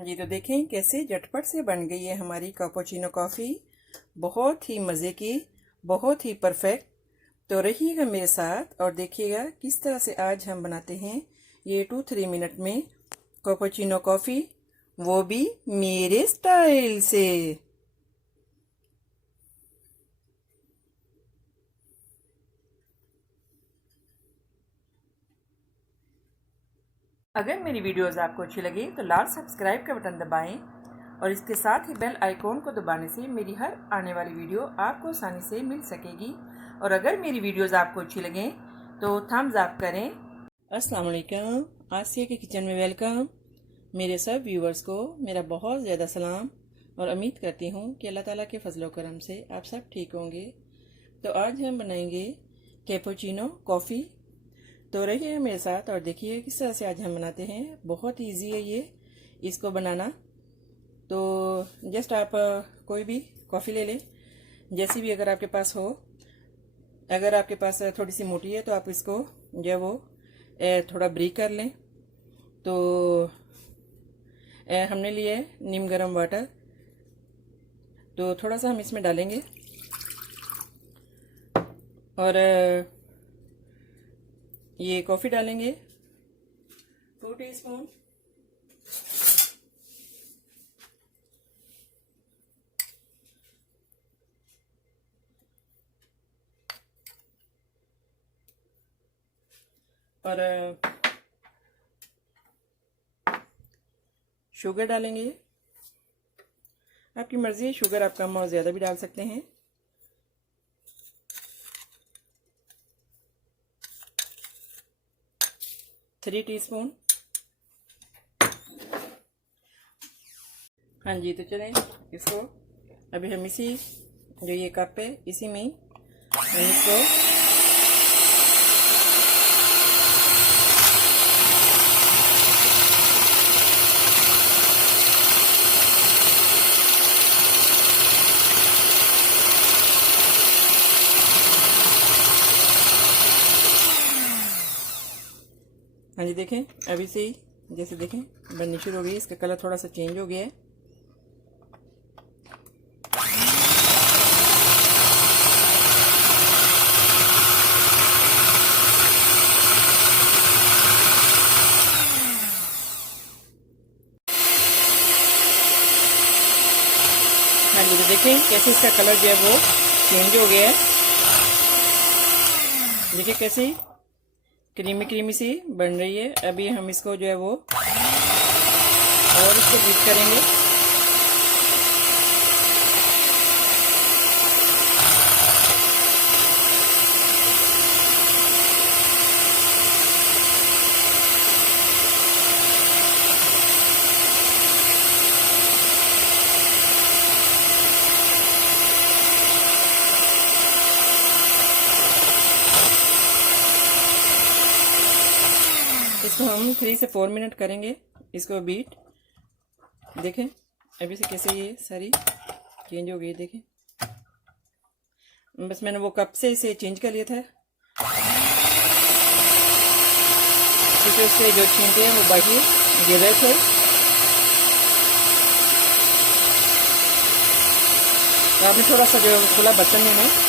जी तो देखें कैसे झटपट से बन गई है हमारी कैपुचिनो कॉफ़ी। बहुत ही मज़े की, बहुत ही परफेक्ट। तो रहिएगा मेरे साथ और देखिएगा किस तरह से आज हम बनाते हैं ये 2-3 मिनट में कैपुचिनो कॉफ़ी, वो भी मेरे स्टाइल से। अगर मेरी वीडियोस आपको अच्छी लगी तो लाल सब्सक्राइब का बटन दबाएं और इसके साथ ही बेल आइकॉन को दबाने से मेरी हर आने वाली वीडियो आपको आसानी से मिल सकेगी। और अगर मेरी वीडियोस आपको अच्छी लगें तो थम्स अप करें। अस्सलाम वालेकुम, आसिया के किचन में वेलकम। मेरे सब व्यूवर्स को मेरा बहुत ज़्यादा सलाम और उम्मीद करती हूँ कि अल्लाह ताला के फजल व करम से आप सब ठीक होंगे। तो आज हम बनाएंगे कैपुचिनो कॉफ़ी। तो रहिए मेरे साथ और देखिए किस तरह से आज हम बनाते हैं। बहुत इजी है ये इसको बनाना। तो जस्ट आप कोई भी कॉफ़ी ले लें, जैसी भी अगर आपके पास हो। अगर आपके पास थोड़ी सी मोटी है तो आप इसको जो है वो थोड़ा ब्रीक कर लें। तो हमने लिए नीम गर्म वाटर, तो थोड़ा सा हम इसमें डालेंगे और ये कॉफ़ी डालेंगे 2 टीस्पून। और शुगर डालेंगे। आपकी मर्ज़ी है, शुगर आप कम और ज़्यादा भी डाल सकते हैं। Three teaspoon. हाँ जी, तो चलें इसको अभी हम इसी जो ये कप है इसी में हम इसको हाँ जी देखें अभी से ही जैसे देखें बननी शुरू हो गई। इसका कलर थोड़ा सा चेंज हो गया है। हाँ जी तो देखें कैसे इसका कलर जो है वो चेंज हो गया है। देखिए कैसे क्रीमी क्रीमी सी बन रही है। अभी हम इसको जो है वो और इसको बीट करेंगे। इसको हम 3 से 4 मिनट करेंगे इसको बीट। देखें अभी से कैसे ये सारी चेंज हो गई। देखें बस मैंने वो कप से इसे चेंज कर लिया था क्योंकि उसके जो छींटे हैं वो बाकी गिर रहे थे। तो आपने थोड़ा सा जो खुला बर्तन लेना है।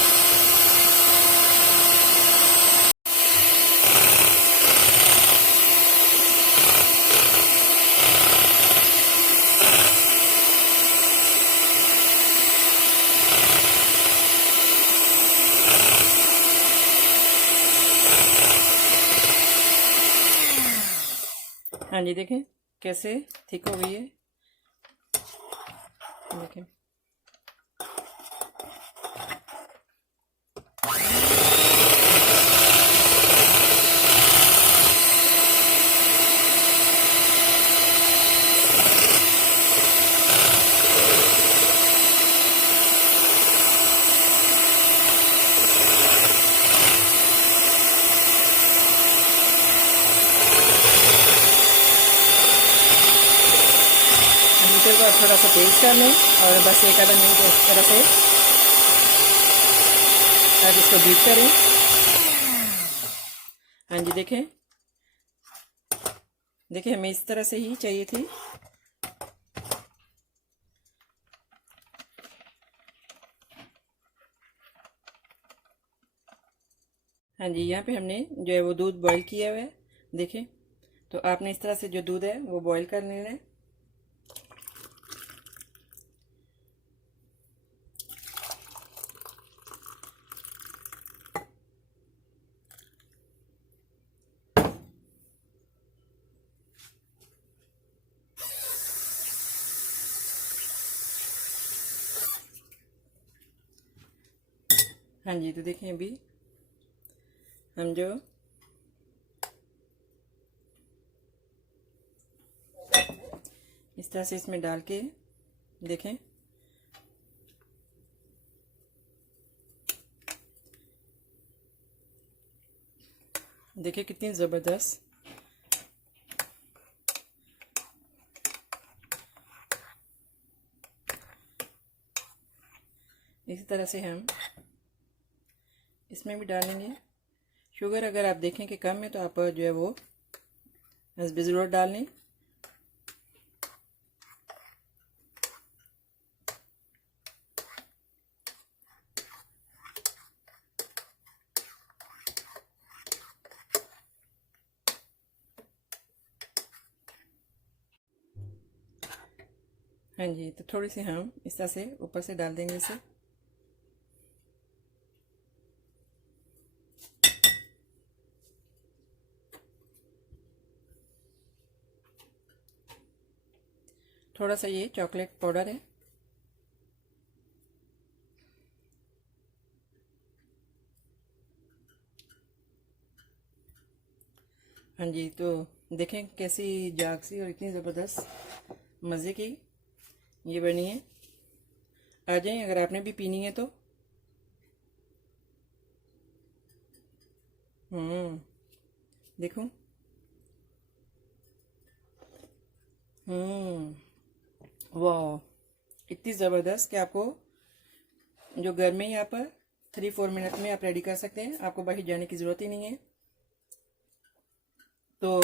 हाँ जी देखें कैसे थिक हो गई है। देखें मीटर को थोड़ा सा तेज कर लें और बस एक आधा मिनट इस तरह से आप इसको बीट करें। हाँ जी देखें हमें इस तरह से ही चाहिए थी। हाँ जी, यहाँ पे हमने जो है वो दूध बॉईल किया हुआ है। देखें, तो आपने इस तरह से जो दूध है वो बॉईल कर लेना है। हाँ जी, तो देखें अभी हम जो इस तरह से इसमें डाल के देखें, देखिए कितनी ज़बरदस्त इसी तरह से हम इसमें भी डालेंगे। शुगर अगर आप देखें कि कम है तो आप जो है वो ज़रूर डाल लें। हाँ जी, तो थोड़ी सी हम इस तरह से ऊपर से डाल देंगे इसे। थोड़ा सा ये चॉकलेट पाउडर है। हाँ जी, तो देखें कैसी जाग सी और इतनी ज़बरदस्त मज़े की ये बनी है। आ जाएं अगर आपने भी पीनी है तो। देखो, वाह, इतनी ज़बरदस्त कि आपको जो घर में ही आप 3-4 मिनट में आप रेडी कर सकते हैं। आपको बाहर जाने की ज़रूरत ही नहीं है। तो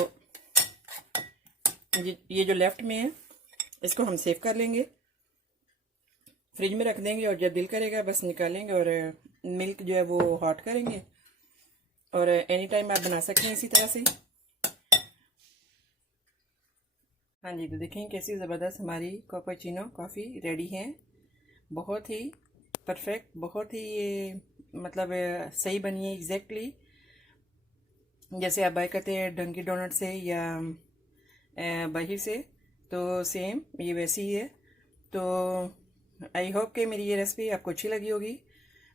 ये जो लेफ्ट में है इसको हम सेव कर लेंगे, फ्रिज में रख देंगे और जब दिल करेगा बस निकालेंगे और मिल्क जो है वो हॉट करेंगे और एनी टाइम आप बना सकते हैं इसी तरह से। हाँ जी, तो देखें कैसी ज़बरदस्त हमारी कैपुचिनो कॉफ़ी रेडी है। बहुत ही परफेक्ट, बहुत ही ये मतलब सही बनी है एग्जैक्टली जैसे आप बाय करते हैं डंकी डोनट से या बाहर से, तो सेम ये वैसी ही है। तो आई होप कि मेरी ये रेसिपी आपको अच्छी लगी होगी।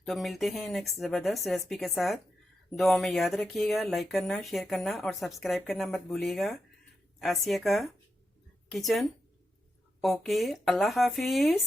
तो मिलते हैं नेक्स्ट ज़बरदस्त रेसिपी के साथ। दुआ में याद रखिएगा, लाइक करना, शेयर करना और सब्सक्राइब करना मत भूलिएगा। आसिया का किचन। ओके, अल्लाह हाफिज़।